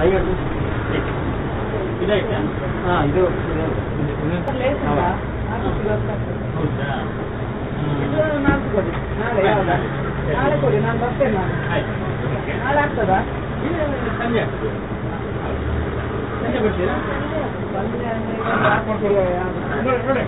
ಐವತ್ತು ಇದಾಯ್ತಾ? ಹಾಂ ಇದು ಹೌದಾ? ನಾಲ್ಕು ಕೊಡಿ ನಾಳೆ ಯಾವಾಗ ನಾಳೆ ಕೊಡಿ ನಾನು ಬರ್ತೇನೆ ನಾನು ಆಯ್ತು. ಓಕೆ. ನಾಳೆ ಆಗ್ತದಾ ಸಂಜೆ ಆಗ್ತದೆ. ಸಂಜೆ ಬರ್ತೀರಾ? ನೋಡಿ ನೋಡಿ